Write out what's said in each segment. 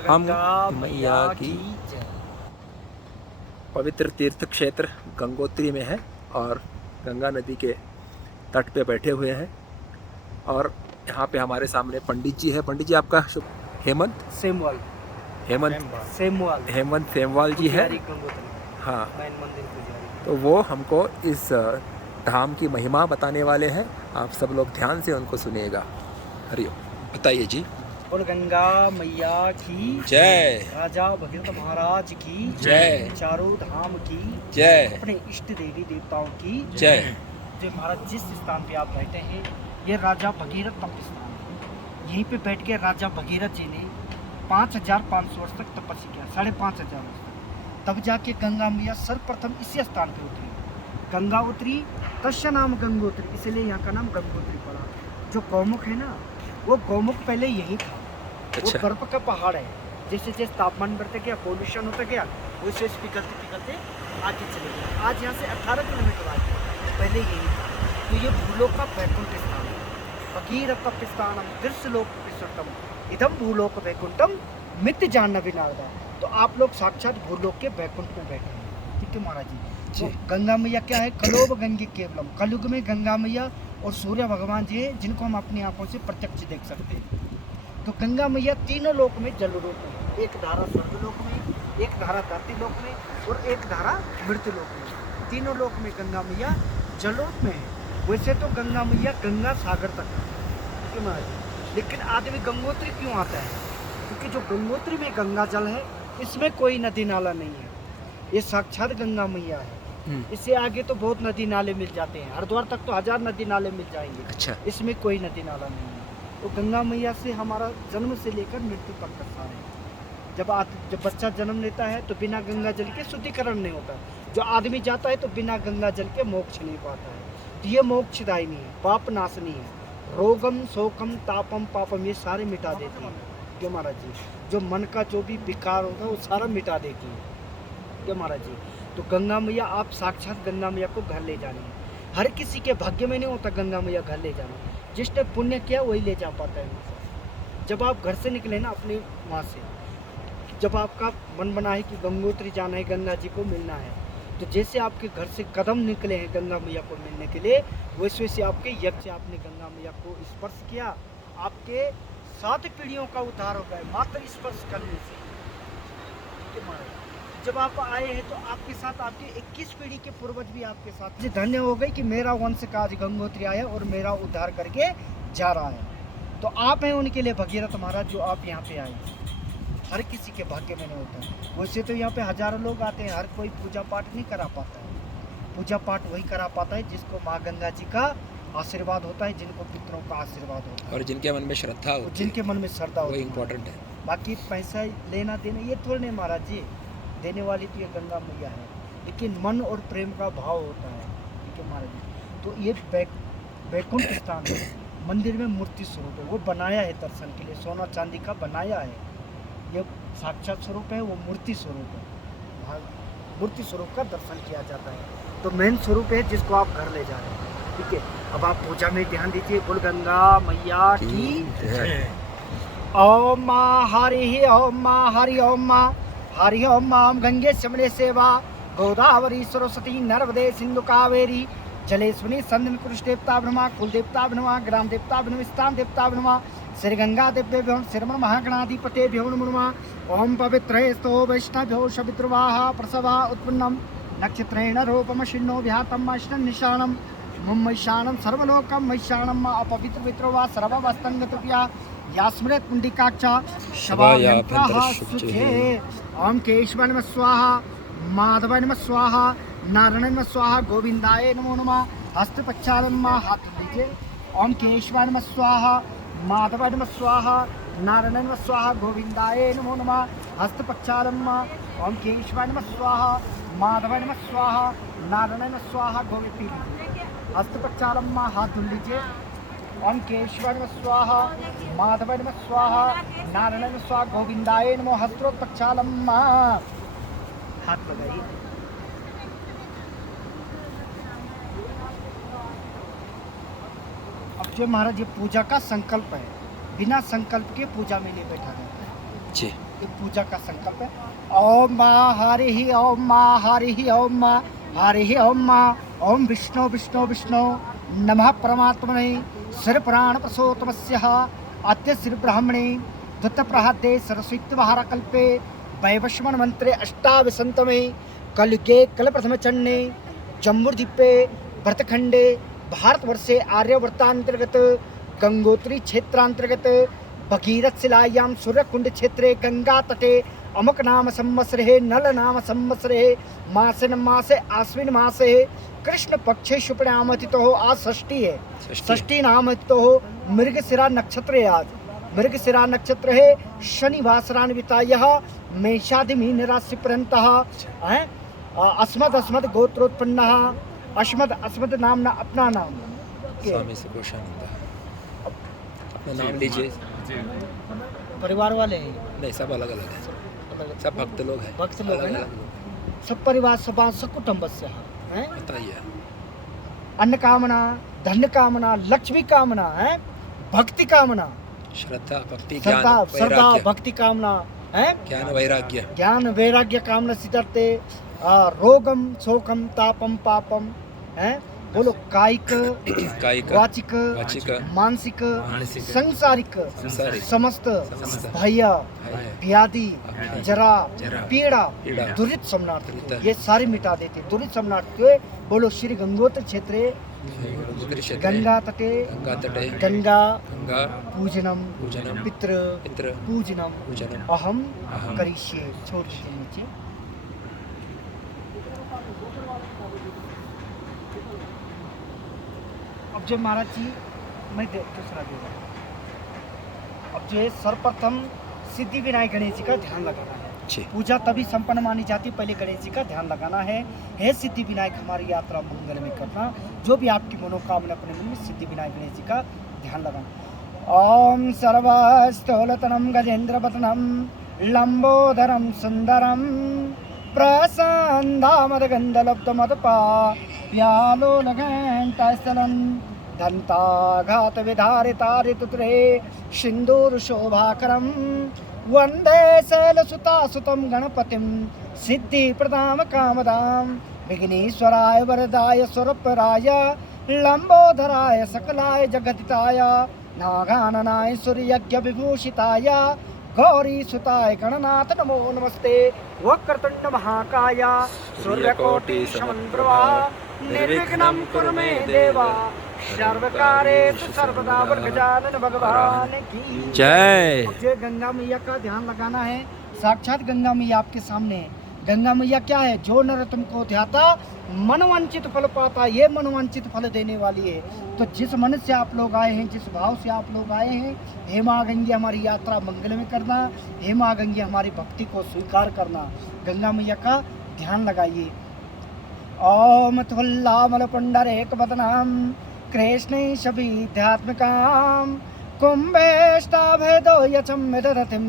हम मैया की पवित्र तीर्थ क्षेत्र गंगोत्री में है और गंगा नदी के तट पे बैठे हुए हैं। और यहाँ पे हमारे सामने पंडित जी है। पंडित जी आपका शुभ? हेमंत सेमवाल हेमंत सेमवाल जी है। हाँ, तो वो हमको इस धाम की महिमा बताने वाले हैं। आप सब लोग ध्यान से उनको सुनिएगा। हरिओम। बताइए जी। और गंगा मैया की जय। राजा भगीरथ महाराज की जय। चारों धाम की जय। अपने इष्ट देवी देवताओं की जय। जो महाराज जिस स्थान पे आप बैठे हैं ये राजा भगीरथ तप स्थान है। यहीं पे बैठ के राजा भगीरथ जी ने 5500 वर्ष तक तपस्या किया, 5500 वर्ष तक। तब जाके गंगा मैया सर्वप्रथम इसी स्थान पे उतरी। गंगा उतरी तस्य नाम गंगोत्री, इसलिए यहाँ का नाम गंगोत्री पड़ा। जो गौमुख है ना वो गौमुख पहले यही था। अच्छा। वो बर्फ का पहाड़ है। जैसे जैसे तापमान बढ़ते गया, पोल्यूशन होता गया, वैसे पिघलते पिघलते आगे चले गए। आज यहाँ से 18 किलोमीटर आगे, पहले यही था। तो ये भूलोक का वैकुंठ स्थान है। भगीरथ तप स्थानम त्रिशलोक विश्वतम इदम भूलोक वैकुंठम मित्य जानना विनारदा। तो आप लोग साक्षात भूलोक के वैकुंठ में बैठे हैं। ठीक है महाराज जी। तो गंगा मैया क्या है? कलोब गंगे केवलम। कलयुग में गंगा मैया और सूर्य भगवान जी है जिनको हम अपनी आंखों से प्रत्यक्ष देख सकते हैं। तो गंगा मैया तीनों लोक में जल रूप में, एक धारा स्वर्गलोक में, एक धारा धरती लोक में और एक धारा मृत्यु लोक में। तीनों लोक में गंगा मैया जलोक में है। वैसे तो गंगा मैया गंगा सागर तक है क्यों महाराज, लेकिन आदमी गंगोत्री क्यों आता है? क्योंकि जो गंगोत्री में गंगा जल है इसमें कोई नदी नाला नहीं है। ये साक्षात गंगा मैया है। इससे आगे तो बहुत नदी नाले मिल जाते हैं, हरिद्वार तक तो 1000 नदी नाले मिल जाएंगे। अच्छा। इसमें कोई नदी नाला नहीं है। तो गंगा मैया से हमारा जन्म से लेकर मृत्यु तक का सार है। जब बच्चा जन्म लेता है तो बिना गंगा जल के शुद्धिकरण नहीं होता। जो आदमी जाता है तो बिना गंगा जल के मोक्ष नहीं पाता है। तो ये मोक्षदायिनी है, पाप नाशनी है। रोगम शोकम तापम पापम ये सारे मिटा देती है। क्यों महाराज जी? जो मन का जो भी विकार होता है वो सारा मिटा देती है। क्यों महाराज जी? तो गंगा मैया आप साक्षात गंगा मैया को घर ले जाने हैं। हर किसी के भाग्य में नहीं होता गंगा मैया घर ले जाना। जिसने पुण्य किया वही ले जा पाता है वहाँ से। जब आप घर से निकले ना अपने वहाँ से, जब आपका मन बना है कि गंगोत्री जाना है, गंगा जी को मिलना है, तो जैसे आपके घर से कदम निकले हैं गंगा मैया को मिलने के लिए, वैसे वैसे आपके यज्ञ से आपने गंगा मैया को स्पर्श किया, आपके 7 पीढ़ियों का उद्धार हो गया मात्र स्पर्श करने से। जब आप आए हैं तो आपके साथ आपके 21 पीढ़ी के पूर्वज भी आपके साथ धन्य हो गए कि मेरा वंश का आज गंगोत्री आया और मेरा उद्धार करके जा रहा है। तो आप हैं उनके लिए भगीरथ महाराज जो आप यहाँ पे आए। हर किसी के भाग्य में नहीं होता। वैसे तो यहाँ पे हजारों लोग आते हैं, हर कोई पूजा पाठ नहीं करा पाता है। पूजा पाठ वही करा पाता है जिसको माँ गंगा जी का आशीर्वाद होता है, जिनको पितरों का आशीर्वाद होता है और जिनके मन में श्रद्धा होती है, जिनके मन में श्रद्धा होती है, इम्पोर्टेंट है। बाकी पैसा लेना देना ये थोड़े नहीं महाराज जी। देने वाली तो ये गंगा मैया है, लेकिन मन और प्रेम का भाव होता है। ठीक है महाराज जी। तो ये वैकुंठ स्थान है। मंदिर में मूर्ति स्वरूप है, वो बनाया है दर्शन के लिए, सोना चांदी का बनाया है। ये साक्षात स्वरूप है, वो मूर्ति स्वरूप है। मूर्ति स्वरूप का दर्शन किया जाता है। तो मेन स्वरूप है जिसको आप घर ले जा रहे हैं। ठीक है, अब आप पूजा में ध्यान दीजिए। बोल गंगा मैया की जय। ओम माँ हरि ओम माँ हरि ओम माँ हरि ओम माम गंगे शमने सेवा गोदावरी सरस्वती नर्मदे सिंधु कावेरी जलेश्वनी संदन पुरुष देवता ब्रह्मा कुल देवता ब्रह्मा ग्राम देवता ब्रह्म स्थान देवता ब्रह्मा श्री गंगा देव्य श्रमण महागणाधिपते भ्यो नमः। ओम पवित्र स्तो वैष्णव्यो शविद्रवाह प्रसवा उत्पन्नम नक्षत्रेण रूपमशिन्नो व्यातम अश्न निशानम मुम्मैशानम सर्वलोकम मैशानम अपवित्र वित्रवा सर्ववस्तंगतुप्या यास्मृत पुंडिकाक्षा शवायंत्रः सुचे। ओम केशवाय नमः स्वाहा माधवाय नमः स्वाहा नारायणाय नमः स्वाहा गोविंदाय नमो नमः। हस्तपक्षालम हाथ लीजिए। ओम केशवाय नमः स्वाहा माधवाय नमः स्वाहा नारायणाय नमः स्वाहा गोविंदाय नमो नमः। हस्तपक्षालम ओम केशवाय नमः स्वाहा माधवाय नमः स्वाहा नारायणाय नमः स्वाहा गोविंद। हस्तपक्षालम हाथ धुल लीजिए। ओम केशवाय नमः स्वाहा माधवाय नमः स्वाहा नारायणाय नमः स्वाहा गोविंदाय नमो। हस्तोत्पक्षालम हाथ लगाइए। अब जो महाराज ये पूजा का संकल्प है, बिना संकल्प के पूजा में नहीं बैठा जाता है। जी। ये पूजा का संकल्प है। ओम माँ हरि ओम माँ हरि ओम माँ हरि ओम माँ ओम विष्णु विष्णु विष्णु नमः परमात्मने श्री पुराण प्रसोतमस्यः अद्य श्री ब्राह्मणे द्वित प्रहादे सरस्वती कल्पे वैवस्वत मंत्रे अष्टाविंशतमे कलियुगे कल प्रथम चन्ने जम्बूद्वीपे भरतखंडे भारतवर्षे आर्यवर्तांतर्गत गंगोत्री क्षेत्रांतर्गत भगीरथ शिलायां सूर्यकुंड क्षेत्रे गंगा तटे अमुक नाम संवत्सरे नल नाम संवत्सरे मासेन मासे आश्विन मासे कृष्ण पक्षे शुक्लामतितो आज षष्ठी है, षष्ठी नाम तो मृगशिरा नक्षत्र है। आज मृगशिरा नक्षत्र है, शनिवासरान्विता यह मेषादि मीन राशि पर्यंतः है। अस्मद अस्मद गोत्रोत्पन्न अस्मद अस्मद नामना अपना नाम स्वामी सुकोशानंद अपना नाम लीजिए। परिवार वाले नहीं, सब अलग अलग है, सब भक्त लोग हैं, भक्त लोग हैं ना? लोग। सब परिवार सभा सकुटुंब से है। बताइए। अन्न कामना, धन कामना, लक्ष्मी कामना है, भक्ति कामना, श्रद्धा भक्ति श्रद्धा ज्ञान श्रद्धा वैराग्य, भक्ति कामना है, ज्ञान वैराग्य, ज्ञान वैराग्य कामना सिद्धते रोगम शोकम तापम पापम है। बोलो कायिक कायिक वाचिक वाचिक मानसिक मानसिक संसारिक संसारिक समस्त समस्त भय व्याधि जरा पीड़ा पीड़ा दुरित समनार्थ दुरित ये सारे मिटा देते। दुरित समनार्थ के बोलो श्री गंगोत्र क्षेत्रे गंगा तटे गंगा तटे गंगा गंगा पूजनम पूजनम पितृ पितृ पूजनम पूजनम अहम अहम करिष्ये। छोड़ दीजिए नीचे। अब जो महाराज जी मैं दूसरा दे रहा हूँ। अब जो है सर्वप्रथम सिद्धि विनायक गणेश जी का ध्यान लगाना है। जी। पूजा तभी संपन्न मानी जाती है, पहले गणेश जी का ध्यान लगाना है। हे सिद्धि विनायक हमारी यात्रा मंगल में करना, जो भी आपकी मनोकामना अपने मन में सिद्धि विनायक गणेश जी का ध्यान लगाना। ओम सर्वस्थूलतनम गजेंद्र वदनम लंबोदरम सुंदरम प्रसन्नामदगंधलब्धमदपा व्यालोलघंटास्थलं दन्ताघात विधारितारितुत्रे सिन्दूर शोभाकरं वन्दे शैलसुतासुतं गणपतिं सिद्धिप्रदां कामदां विघ्नेश्वराय वरदाय स्वरूपराय लंबोदराय सकलाय जगदिताय नागाननाय सूर्यज्ञविभूषिताय गौरी सुताय गणनाथ नमो नमस्ते। वक्रतुंड महाकाय सूर्यकोटि समप्रभा निर्विघ्नं कुरु मे देवा सर्वकारेषु सर्वदा गजानन भगवान की जय। जय। गंगा मैया का ध्यान लगाना है। साक्षात गंगा मैया आपके सामने है। गंगा मैया क्या है? जो नर तुमको ध्याता मनवांचित फल पाता, ये मनवांचित फल देने वाली है। तो जिस मन से आप लोग आए हैं, जिस भाव से आप लोग आए हैं, हे माँ गंगे हमारी यात्रा मंगल में करना, हे माँ गंगे हमारी भक्ति को स्वीकार करना। गंगा मैया का ध्यान लगाइए। ओम तुल्लामल पुंडरेक वदनाम कृष्णे शबीध्यात्मिकाम कुंभेष्टाभेदो यचम विदधतिम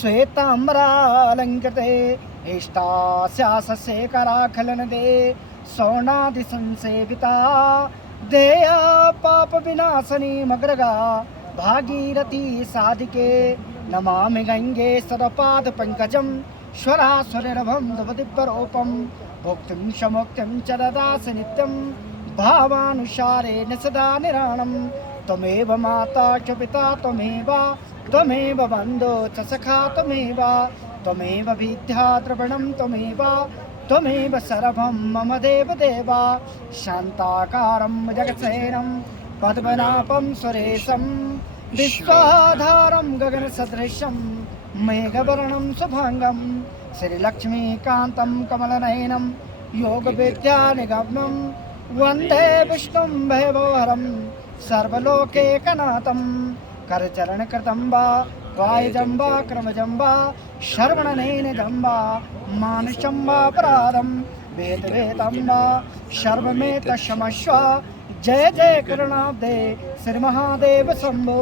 श्वेताम्बरालंकृते इष्टास्याशेखराखलन दे सौनादि संसेविता देया पाप विनाशनी मग्रगा भागीरथी साधिके नमामि गंगे सरपाद पंकजम स्वरासुरभम दवदिव्यरूपम भुक्तिं शमुक्तिं च ददासि नित्यं भावानुसारेण सदा निराणं त्वमेव माता च पिता त्वमेव बन्धो च सखा त्वमेव विद्या द्रविणं त्वमेव सर्वं मम देव शान्ताकारं जगत्सेनं पद्मनाभं सुरेशं विश्वाधारं गगनसदृशं मेघवर्णं शुभांगं श्रीलक्ष्मीकान्तं कमलनयनं योगविद्यानिगम्यं वन्दे विष्णुं भयभोहरं सर्वलोकैकनाथं करचरणकृतं वा वायुजं वा क्रमजं वा श्रवणनयनजं वा मानुषं वा अपराधं वेदवेदं वा सर्वमेतक्षमस्व। जय जय करुणाब्धे श्रीमहादेव शम्भो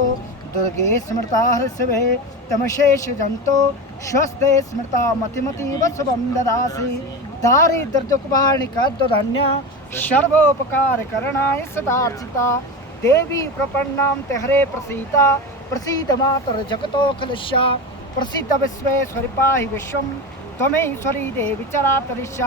दुर्गे स्मृता हृशिवे तमशेष जंतो स्वस्ते स्मृता मतिमतीव शुभं ददासि दारिद्र्यदुःखवारणिकद्वधन्य सर्वोपकार करणाय सदार्चिता देवी प्रपन्नां ते हरे प्रसीता प्रसीद मातर जगतोऽखिलस्य प्रसिद्ध विश्वेश्वरी पाहि विश्वम त्वमेश्वरी देवी चराचरिष्या